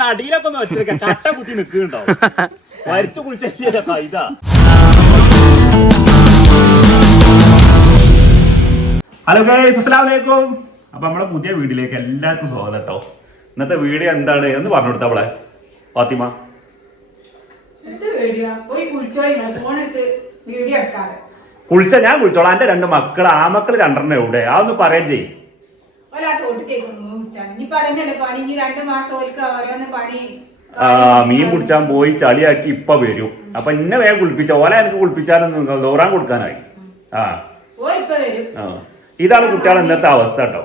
നടിയിലൊക്കെ ഒന്ന് വെച്ചേക്ക ചട്ട കുത്തി നിൽക്കുന്നുണ്ടോ വരച്ചു കുളിച്ചാ ഇതാ. ഹലോ ഗൈസ്, അസ്സലാമു അലൈക്കും. അപ്പൊ നമ്മുടെ പുതിയ വീഡിയോയിലേക്ക് എല്ലാവർക്കും സ്വാഗതം കേട്ടോ. ഇന്നത്തെ വീഡിയോ എന്താണ് എന്ന് പറഞ്ഞു കൊടുത്ത അവളെ ഫാത്തിമ. കുളിച്ച ഞാൻ കുളിച്ചോളാം. എന്റെ 2 മക്കൾ, ആമക്കള് 2 എവിടെ ആ ഒന്ന് പറയാൻ ചെയ്യും. മീൻ പിടിച്ചാൻ പോയി ചളിയാക്കി ഇപ്പൊ വരും. അപ്പൊ ഇന്നെ വേഗം കുളിപ്പിച്ച ഓല എനിക്ക് കുളിപ്പിച്ചാലൊന്നും ദൂറാൻ കൊടുക്കാനായി. ഇതാണ് കുട്ടികളെ ഇന്നത്തെ അവസ്ഥ കേട്ടോ.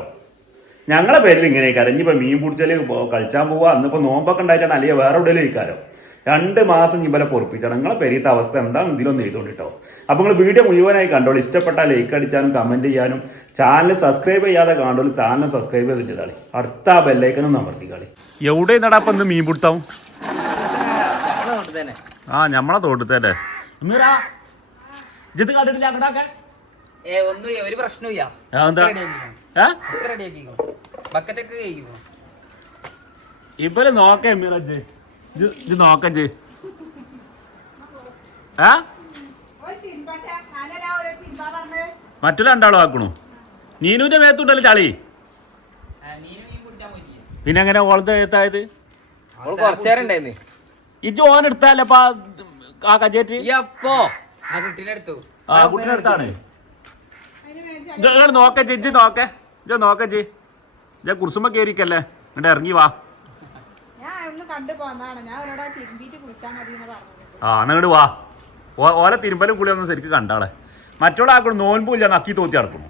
ഞങ്ങളെ പേരിൽ ഇങ്ങനെയൊക്കെ ഇനിയിപ്പോ മീൻ പിടിച്ചാല് കളിച്ചാൻ പോവാ. അന്നിപ്പോ നോമ്പൊക്കെ ഉണ്ടായിട്ടാണ്, അല്ലെങ്കിൽ വേറെ എവിടെയെങ്കിലും ഇരിക്കാരോ. 2 മാസം ഇവരെ പൊറപ്പിച്ചാണ്. നിങ്ങളെ പെരീത്ത അവസ്ഥ എന്താണ് ഇതിലൊന്നും എഴുതുകൊണ്ടിട്ടോ. അപ്പൊ നിങ്ങൾ വീഡിയോ മുഴുവനായി കണ്ടോളൂ. ഇഷ്ടപ്പെട്ടാൽ ലൈക്ക് അടിച്ചാനും കമന്റ് ചെയ്യാനും ചാനൽ സബ്സ്ക്രൈബ് ചെയ്യാതെ കാണുള്ളൂ. ചാനൽ സബ്സ്ക്രൈബ് ചെയ്തിട്ട് കളി അടുത്ത ബെല്ലൈക്കനും അമർത്തി കളി. എവിടെ നടാ ഇന്ന് മീൻ പിടുത്തം? ഞമ്മളെ തോട്ടത്തല്ലേ ജിത് കണ്ടിട്ടില്ല അങ്ങോട്ടാക്കാൻ ഒരു പ്രശ്നമില്ല. ഇവര് നോക്കേ നോക്കേ മറ്റുള്ള 2 ആക്കണു. നീനുവിന്റെ മേത്തുണ്ടല്ലോ ചളി. പിന്നെ എങ്ങനെ ഓളത്തെ മേത്തായത്? ഇജ് ഓനെടുത്താലപ്പാ ആ കജേറ്റ് ആ കുട്ടീനെ അടുത്താണ്. നോക്കേ ഇജ്ജ് നോക്കേ ഇജ്ജ് കുർസുമ്മ കേറിക്കല്ലേ. എന്നിട്ട് ഇറങ്ങി വാ. എന്നിട്ട് വാ. ഓല തിരുമ്പലും കൂടി ഒന്നും ശരിക്കും കണ്ടാളെ. മറ്റുള്ള ആക്കണം നോൻപില്ല നക്കി തോത്തി നടക്കുന്നു.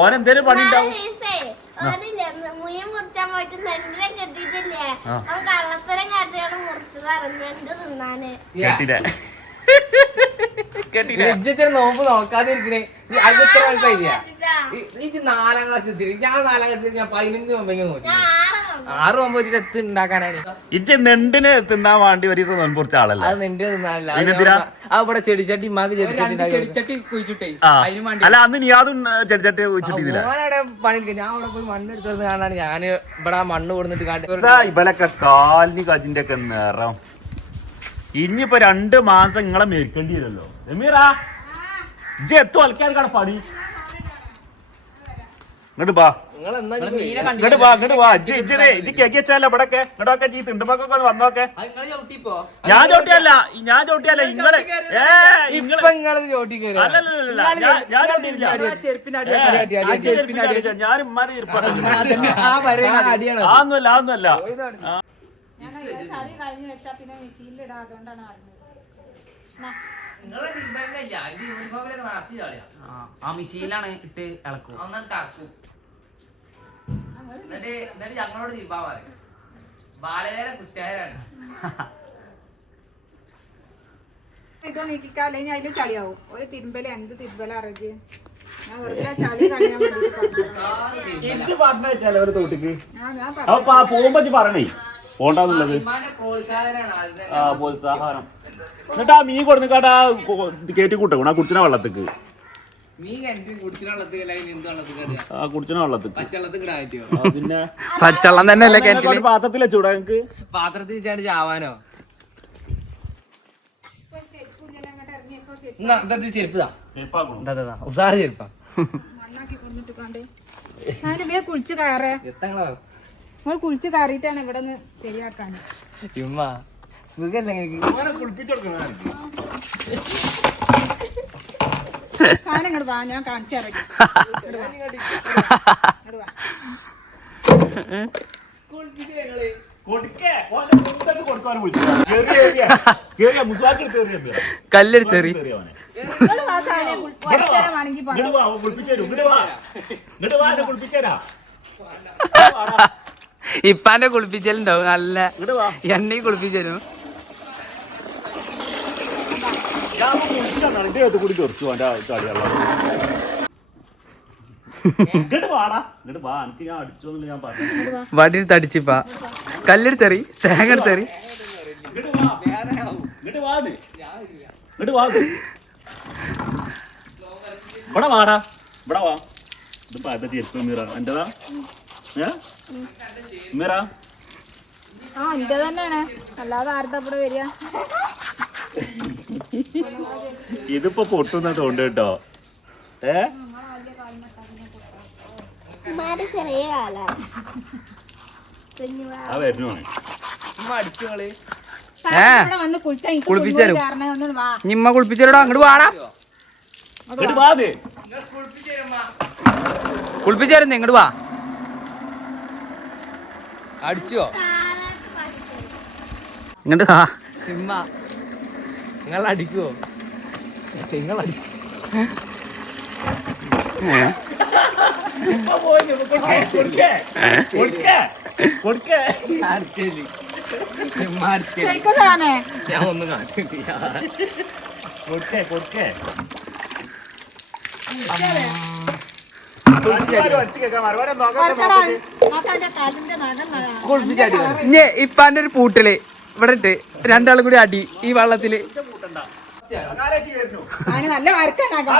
ഓനെന്തേലും പണി ഉണ്ടാവും. നോമ്പ് നോക്കാതിരിക്കണേ. 4ാം ക്ലാസ് ഞാൻ 4ാം ക്ലാസ് ഞാൻ 15 നോക്കി 6 9 എത്തുണ്ടാക്കാനാണ്. ഇജ്ജ് നെണ്ടിനെ തിന്നാൻ വേണ്ടി ഒരു ദിവസം നോമ്പ് കുറിച്ച ആളല്ല. അത് നെണ്ട് തിന്നാനല്ല. അവിടെ ചെടിച്ചട്ടി ഇമ്മാക്ക് ചെടിച്ചട്ടി കുഴിച്ചിട്ടേ. അല്ല അന്ന് നീ അതും ചെടിച്ചട്ടി കുഴിച്ചിട്ടില്ല. പണിയെടുക്ക. ഞാൻ അവിടെ പോയി മണ്ണെടുത്തത് കാണാണ്. ഞാൻ ഇവിടെ മണ്ണ് കൊടുത്തിട്ട് ഇവലൊക്കെ കാലിന് കജിന്റെ ഒക്കെ നിറം. ഇനിയിപ്പോ 2 മാസം നിങ്ങളെ മേൽക്കേണ്ടി വരല്ലോ. എമീറാ ഇജ്ജ് എത്തും ആൾക്കാർക്കാണ് പണി. ഇങ്ങോട്ട് ബാ ഇജ്ജ് കേക്ക് വെച്ചാലോ ഇവിടൊക്കെ ഇങ്ങോട്ടൊക്കെ ഈ തിണ്ടുമ്പൊക്കെ വന്നോക്കെ. ഞാൻ ചോട്ടിയല്ല ഇങ്ങള് ഞാൻ ഉമ്മാനെ ആന്നല്ല. ആ മിഷീലാണ് ഇട്ട് ഇളക്കും. എന്നിട്ട് ഞങ്ങളോട് തിരുമ്പാൻ പറയും. ബാലവേല കുറ്റാരാണ്. നീക്കിക്കാല്ലേ അതില് ചളിയാവും. ഒരു തിരുമ്പല് എന്ത് തിരുമ്പല അറിയ ഞാൻ വെറുതെ ചളി കളിയാൻ പോകുമ്പോ പറഞ്ഞേ പോണ്ടെന്നുള്ളത്. പ്രോത്സാഹനം. എന്നിട്ട് ആ മീൻ കൊടുക്കാട്ടാ കയറ്റി കൂട്ടണം ആ കുടിച്ചിന വെള്ളത്തേക്ക്. പിന്നെ പച്ചവെള്ളം തന്നെ പാത്രത്തിൽ വെച്ചൂടാ നിങ്ങക്ക്? പാത്രത്തിൽ വെച്ചാണ് ചാവാനോ? ചെരുപ്പ് ഉസാറ് ചെരുപ്പാ. കുളിച്ച് കയറേ കുളിച്ച് കയറിയിട്ടാണ് ഇവിടെ നിന്ന് ശരിയാക്കാൻ. ചുമ്മാ സുഖല്ലേ സാധനങ്ങൾ വാ, ഞാൻ കാണിച്ചിറങ്ങി. കല്ലെറിച്ചെറി ഇപ്പാന്റെ കുളിപ്പിച്ചലുണ്ടാവും. നല്ല എണ്ണയും കുളിപ്പിച്ചരും. ഇങ്ങോട്ട് വാടാ, ഇങ്ങോട്ട് വാ, എനിക്ക് ഞാൻ അടിച്ചോന്നില്ല ഞാൻ പറഞ്ഞു. വടിയെടുത്ത് അടിച്ചിപ്പാ, കല്ലെടുത്തെറി, തേങ്ങ എടുത്തെറി. ഇങ്ങോട്ട് വാ, ഇങ്ങോട്ട് വാ ഇത്. ഇങ്ങോട്ട് വാ ഇത്. ഇവിടെ വാടാ, ഇവിടെ വാ. ഇത് പാത്ത ചെരുപ്പ് മീറ എന്റെതാ മീറ. ആ എന്റെ തന്നെയാണ്, അല്ലാതെ ആരുടെ ഇവിടെ വരിക. ഇതിപ്പോ പൊട്ടുന്ന തോണ്ട് കേട്ടോ. ചെറിയ കാല വരുന്നു. ഇവിടെ വന്ന് കുളിച്ചാ എനിക്ക് കുളിപ്പിച്ചാലോ? കാരണം ഒന്നും വാ. നിമ്മ കുളിപ്പിച്ചോടാ, അങ്ങോട്ട് വാടാ. ഇങ്ങോട്ട് വാ ഇത്. കുളിപ്പിച്ചായിരുന്നു, ഇങ്ങോട്ട് വാ. അടിച്ചോ ഇങ്ങോട്ട് വാ. സിമ്മ നിങ്ങൾ അടിക്കുവോ? നിങ്ങൾ അടിച്ചു ഇപ്പൊ പോയി കൊടുക്കേ കൊടുക്കേ കൊടുക്കേ. ശരിക്കും ഞാൻ ഒന്ന് കാണിച്ചിട്ടില്ല. കൊടുക്കേ കൊടുക്കേ. ഇഞ്ഞ് ഇപ്പാന്റെ ഒരു പൂട്ടില് ഇവിടെ ഇട്ട് രണ്ടാളും കൂടി അടി ഈ വെള്ളത്തില്. അതിന് നല്ല വരക്കാനാക്കാം.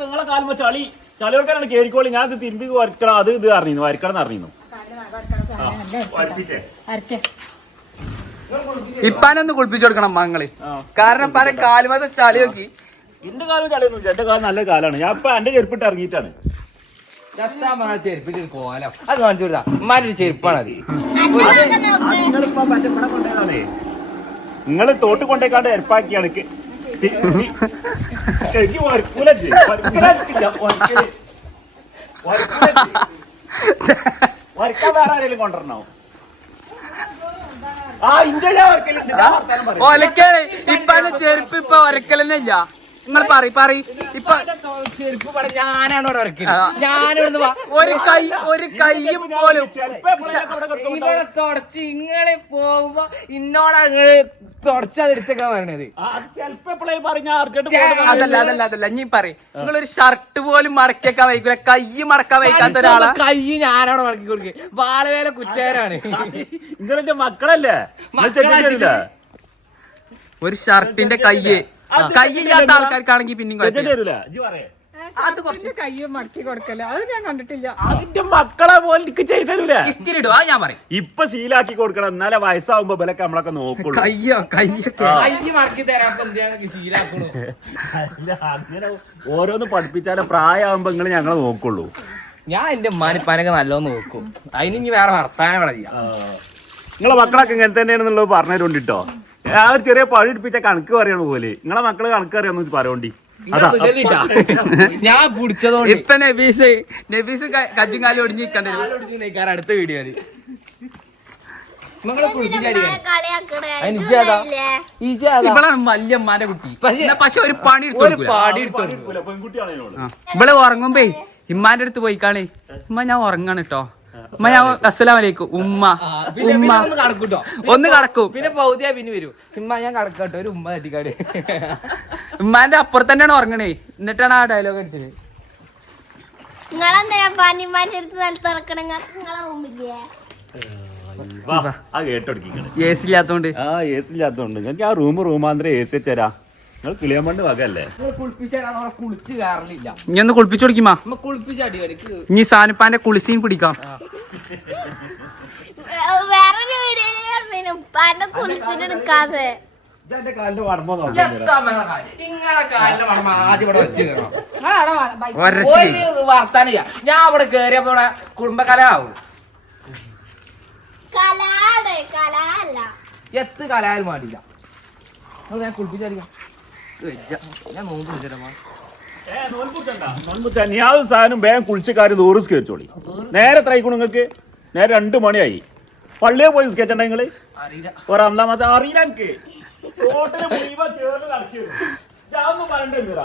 നിങ്ങളെ കാലുമ്പോ ചളി ചളി കൊടുക്കാനാണ് കേറിക്കോളി. ഞാൻ ഇത് തിരുമ്പി വരക്കണം, അത് ഇത് അറിഞ്ഞു വരക്കണം എന്ന് അറിയുന്നു. ഇപ്പാനൊന്ന് കുളിപ്പിച്ചു കൊടുക്കണം മങ്ങള്, കാരണം പല കാലുമത്തെ ചളി നോക്കി. എന്റെ കാലം ചളിയൊന്നും എന്റെ കാലം നല്ല കാലാണ്. ഞാൻ ഇപ്പൊ എന്റെ ചെരുപ്പിട്ട് ഇറങ്ങിയിട്ടാണ്. ചെരുപ്പിട്ട് കോലം അത് കാണിച്ചു കൊടുത്താ ഉമ്മാനൊരു ചെരുപ്പാണ് അത്. നിങ്ങള് തോട്ട് കൊണ്ടേക്കാണ്ട് എരപ്പാക്കിയാണ് വരക്കാൻ വേറെ ആരെങ്കിലും കൊണ്ടുവരണോ? ആ ഇന്റെ ഒലക്കാണ് ഇപ്പാന്റെ ചെരുപ്പ് ഇപ്പൊ ഒരക്കലെന്നെ ഇല്ല. നിങ്ങൾ പറ ഇപ്പൊ ചെരുപ്പ് പടം ഞാനാണ് ഇവിടെ ഇറക്കിയത്. ഞാനിവിടുന്ന് ഒരു കയ്യും പോലും ഇവിടെ തുടച്ച് ഇങ്ങളെ പോകുമ്പോ ഇന്നോട് അങ്ങ് തുടച്ചതെടുത്തേക്കാ പറയണത്. അതല്ല നീ പറയും. നിങ്ങളൊരു ഷർട്ട് പോലും മടക്കാൻ വയ്ക്കൂല, കൈ മടക്കാൻ വയ്ക്കാത്ത ഒരാളാ. കൈ ഞാനവിടെ മടക്കി കൊടുക്കുക. ബാലവേല കുറ്റകാരാണ്. നിങ്ങളെന്റെ മക്കളല്ലേ? ഒരു ഷർട്ടിന്റെ കയ്യില്ലാത്ത ആൾക്കാർക്കാണെങ്കിൽ പിന്നെയും അത് കുറച്ച് കയ്യും മടക്കി കൊടുക്കല്ലോ, അത് ഞാൻ കണ്ടിട്ടില്ല. അതിന്റെ മക്കളെ പോലെ ചെയ്തരൂല. ഇസ്തിരി ഇടും, അത് ഞാൻ പറയും. ഇപ്പൊ ശീലാക്കി കൊടുക്കണം, എന്നാലേ വയസ്സാവുമ്പോ ബലൊക്കെ നമ്മളൊക്കെ നോക്കുള്ളൂ. കൈ മടക്കി തരാൻ ശീലാക്കണു. അങ്ങനെ ഓരോന്ന് പഠിപ്പിച്ചാലേ പ്രായമാകുമ്പോ നിങ്ങൾ ഞങ്ങളെ നോക്കുള്ളൂ. ഞാൻ എന്റെ ഉമ്മാനിപ്പാനൊക്കെ നല്ലോന്ന് നോക്കും. അതിന് ഇനി വേറെ വർത്താനം പറയാ. നിങ്ങളെ മക്കളൊക്കെ ഇങ്ങനെ തന്നെയാണെന്നുള്ളത് പറഞ്ഞുകൊണ്ടിട്ടോ. ആ ഒരു ചെറിയ പഴി എടുപ്പിച്ച കണക്ക് പറയണ പോലെ നിങ്ങളെ മക്കള് കണക്ക് അറിയാന്ന് പറയോണ്ടി. ഞാൻ പിടിച്ചതോണ്ട് ഇപ്പൊ നബീസ് കജ്ജും കാലും ഒടിഞ്ഞിരിക്കണ്ടേ. അടുത്ത വീഡിയോ ഇവളാണ് വല്യമ്മാന്റെ കുട്ടി. പക്ഷെ ഒരു പണി പെൺകുട്ടിയാണ്. ഇവള് ഉറങ്ങുമ്പേ ഇമ്മാന്റെ അടുത്ത് പോയി കാണേ, ഉമ്മ ഞാൻ ഉറങ്ങാണ് കേട്ടോ, ഉമ്മ ഞാൻ അസ്സലാമലൈക്കും ഉമ്മ ഉമ്മ ഒന്ന് കടക്കും. പിന്നെ പൗതിയാ പിന്നെ വരും. ഉമ്മ ഞാൻ കടക്കട്ടോ, ഒരു ഉമ്മ തട്ടിക്കാട്. ഉമ്മാന്റെ അപ്പുറത്ത് തന്നെയാണ് ഉറങ്ങണേ. എന്നിട്ടാണ് ആ ഡയലോഗ് അടിച്ചത്. എ സി ഇല്ലാത്തോണ്ട്. ആ എ സി ഇല്ലാത്തോണ്ട് എനിക്ക് ആ റൂമാന്തരം എ സി വെച്ചരാ. നിങ്ങൾ കിളിയമ്പണ്ട് വകല്ലേ? കുളിച്ച് കയറലില്ല. ഇനി ഒന്ന് കുളിപ്പിച്ചു കൊടുക്കുമാ. കുളിപ്പിച്ചടി ഇനി സാനുപ്പാന്റെ കുളിസീൻ പിടിക്കാം. വേറൊരു വീഡിയോ കുളിച്ചിനെടുക്കാതെ കാലിന്റെ വടമ്പോ വർത്താനില്ല. ഞാൻ അവിടെ കേറിയപ്പോ ഇവിടെ കുടുംബകല ആവും. എത്ത് കലായാലും പാടില്ല. ഞാൻ കുളിപ്പിച്ചടിക്കാം. ഞാൻ ഞാൻ സാധനം വേഗം കുളിച്ചക്കാര് ദൂരം സ്കേച്ചോളി. നേരെ എത്രയിക്കണു നിങ്ങൾക്ക്? നേരെ 2 മണിയായി. പള്ളിയെ പോയി സ്കേച്ചണ്ട നിങ്ങള്? ഒരു 5-ാം മാസം അറിയില്ല. എനിക്ക്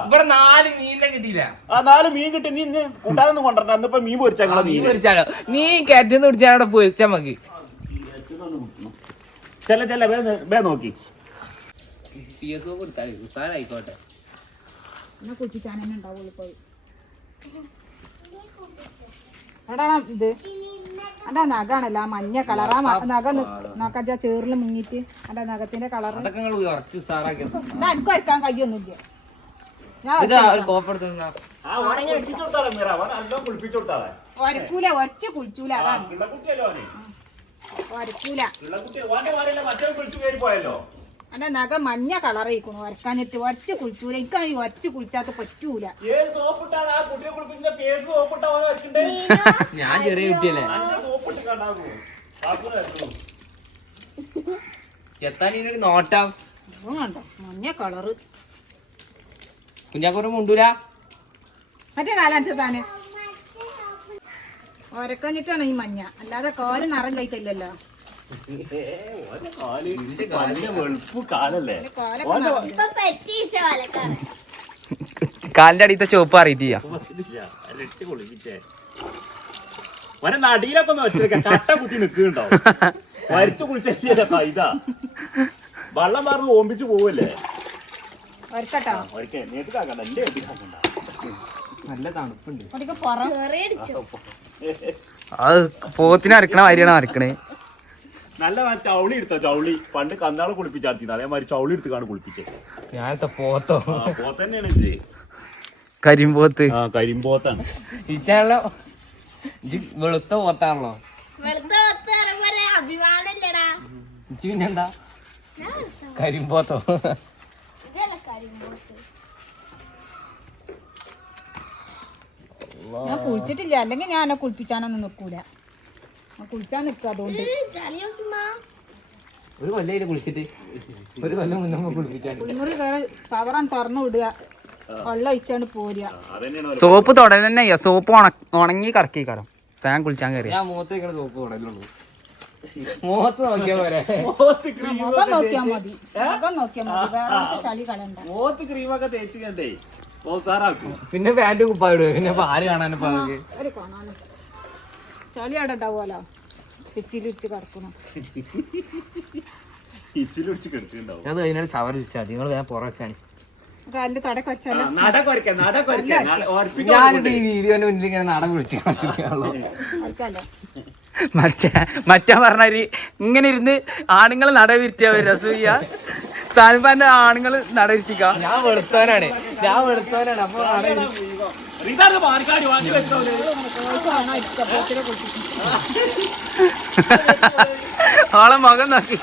ഇവിടെ 4 മീനെ കിട്ടിയില്ല. ആ 4 മീൻ കിട്ടി. നീ ഇന്ന് കൂട്ടാനൊന്നും കൊണ്ടുവരണ്ട. അന്നിപ്പോ മീൻ പൊരിച്ചാ മീൻ പൊരിച്ചാലോ? മീൻ കയറ്റിന്ന് പിടിച്ചാൽ അവിടെ പൊരിച്ചാ മതി. ചെല്ല വേ നോക്കി. ആയിക്കോട്ടെ. എന്നെ കുളിപ്പിച്ചാൻ തന്നെ ഉണ്ടാവുള്ളൂ പോയി. എടാ ഇത് അതാ നഖാണല്ലോ ആ മഞ്ഞ കളറാ നഖ നോക്കാ ചേറിൽ മുങ്ങിട്ട് അതാ നഖത്തിന്റെ കളറ് അതൊക്കെ നിങ്ങൾ കുറച്ച് ഉസാറാക്കി എനിക്ക് വരക്കാൻ കഴിയൊന്നുമില്ല. ഞാൻ ഒരക്കൂല ഒരച്ച് കുളിച്ചൂല അതാണ് ഒരക്കൂല. അന്റെ നഖം മഞ്ഞ കളറായിക്കണു ഒരക്കാഞ്ഞിട്ട് ഒരച്ച് കുളിച്ചൂല. എനിക്കാണ് ഈ ഒരച്ച് കുളിച്ചാത്ത പറ്റൂല. ഞാൻ ചെറിയ കുട്ടിയല്ലേ എത്താനൊരു നോട്ടാം കണ്ടോ മഞ്ഞ കളറ് കുഞ്ഞാക്കൊരു മുണ്ടൂല മറ്റേ കാലാനുസരിച്ചാണ് ഒരക്കഞ്ഞിട്ടാണ് ഈ മഞ്ഞ, അല്ലാതെ കോല് നിറം കഴിച്ചില്ലല്ലോ. കാലിന്റെ അടിയത്തെ ചുവപ്പ് അറിയിട്ടില്ല. നടിയിലൊക്കെ ഒന്ന് വെച്ചേക്കാം. കട്ട കുത്തി നിൽക്കുന്നുണ്ടോ? വരച്ചു കുളിച്ചോ ഇതാ വെള്ളം പറഞ്ഞ് ഓമ്പിച്ച് പോവല്ലേ. ഒരക്കട്ടോ നല്ല തണുപ്പുണ്ട്. അത് പോത്തിന് അരക്കണ മാതിരിയാണ് അരക്കണേ. നല്ല ചൗളി എടുത്തോ. ചൗളി പണ്ട് കന്നാളെ കുളിപ്പിച്ചാർത്തി അതേമാതിരി ചൗളി എടുത്താണ് കുളിപ്പിച്ചത്. ഞാനത്തെ പോത്തോ പോത്തന്നെയാണ് കരിമ്പോത്ത്. കരിമ്പോത്താണ്. ഇച്ചാണല്ലോ വെളുത്ത പോത്താണല്ലോ. അഭിമാനല്ലടാ. ഇച്ചി പിന്നെന്താ കരിമ്പോത്തോ. ഞാൻ കുളിച്ചിട്ടില്ല, അല്ലെങ്കിൽ ഞാൻ എന്നെ കുളിപ്പിച്ചാനൊന്നും നിക്കൂല. കുളിച്ചാൻ നിക്കുക അതുകൊണ്ട്. ഒരു കൊല്ലം കുളിച്ചിട്ട് ഒരു കൊല്ലം മുന്നേ കുളിപ്പിച്ചാൽ കുളിമുറി കയറി സവറാൻ തുറന്നു വിടുക, വെള്ളം ഒഴിച്ചാണ്ട് പോരുക. സോപ്പ് തൊടൽ തന്നെ ചെയ്യാ. സോപ്പ് ഉണങ്ങി കറക്കിക്കാരം സാൻ കുളിച്ചാൻ കയറി. ഞാൻ മുഖത്തേക്കാണ് സോപ്പ് തുടലുള്ളൂ. മുഖത്ത് നോക്കിയാ പോരെ. മുഖം നോക്കിയാ മതി, മുഖം നോക്കിയാ മതി, വേറെ ചളി കളയണ്ട. മോത്ത് ക്രീമൊക്കെ തേച്ച് കണ്ടേ സാറാക്കും. പിന്നെ പാന്റ് കുപ്പായിടുക. പിന്നെ പാല് കാണാനിപ്പോ ഒരു കാണാൻ ചളി അവിടെ ഉണ്ടാവുമല്ലോ, പിച്ചിലിരിച്ച് കിടക്കണം. ഇച്ചിലൊടിച്ച് കിടക്കുന്നുണ്ടാവും. അത് കഴിഞ്ഞാൽ ചവർ വിളിച്ചാൽ നിങ്ങൾ ഞാൻ പുറച്ചാണ്. കാലിന്റെ തട കുറച്ചാലോ ഞാനിപ്പോ ഈ വീഡിയോന്റെ മുന്നിൽ ഇങ്ങനെ നട വിളിച്ച് കാണിച്ചിരിക്കാണല്ലോ. ആൾക്കല്ലേ മറ്റാ പറഞ്ഞാല് ഇങ്ങനെ ഇരുന്ന് ആണുങ്ങൾ നടവിരുത്തിയാ രസൂയ. സാനിപ്പാന്റെ ആണുങ്ങൾ നടവിരുത്തിക്ക. ഞാൻ വെളുത്തവനാണ് അപ്പൊ ആളെ മകൻ നോക്കി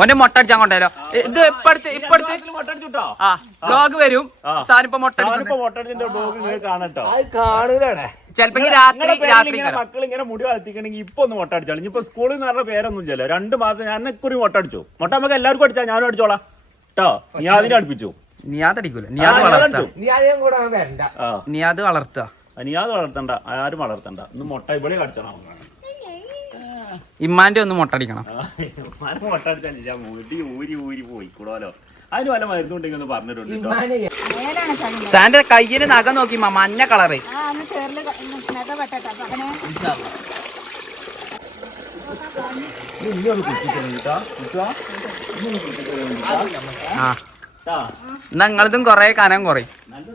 ഓന്റെ മൊട്ട അടിച്ചാൻ കൊണ്ടല്ലോ. ഇത് ഇപ്പടുത്ത് ആ ബ്ലോഗ് വരും. സാനിപ്പോ മൊട്ട കാണട്ടോ. ചെലപ്പോ രാത്രി മക്കൾ ഇങ്ങനെ മുടി വളർത്തിക്കണെങ്കിൽ ഇപ്പൊ ഒന്ന് മൊട്ട അടിച്ചോളൂ. ഇനിയിപ്പോ സ്കൂളിൽ നിന്ന് പറഞ്ഞ പേരൊന്നും ഇല്ലല്ലോ. 2 മാസം ഞാൻ കുറി മൊട്ട അടിച്ചു. മൊട്ട നമുക്ക് എല്ലാവർക്കും അടിച്ചാ ഞാനും അടിച്ചോളാം കേട്ടോ. നീ അതിനെ അടുപ്പിച്ചു. നീ അതടിക്കൂല. നീ അത് വളർത്ത. നീ അത് വളർത്തുക. നീ അത് വളർത്തണ്ട, ആരും വളർത്തണ്ട. ഇന്ന് മൊട്ട ഇവിടെ കടിച്ചോളാം. ഇമ്മാന്റെ ഒന്ന് മൊട്ടടിക്കണം. മൊട്ട അടിച്ചാ മുടി ഊരി പോയിക്കൂടല്ലോ. അതിന് വല്ല മരുന്നുണ്ടെങ്കിൽ ഒന്ന് പറഞ്ഞിട്ടുണ്ട്. മേലാണ് ചളി. സാന്റെ കയ്യിന് നഖം നോക്കി മഞ്ഞ കളറ്. ആ അന്ന് ചേറില് നഖ വെട്ടട്ടെ. അപ്പൊ അങ്ങനെ ആ നിങ്ങളതും കൊറേ കനം കുറയും. നല്ല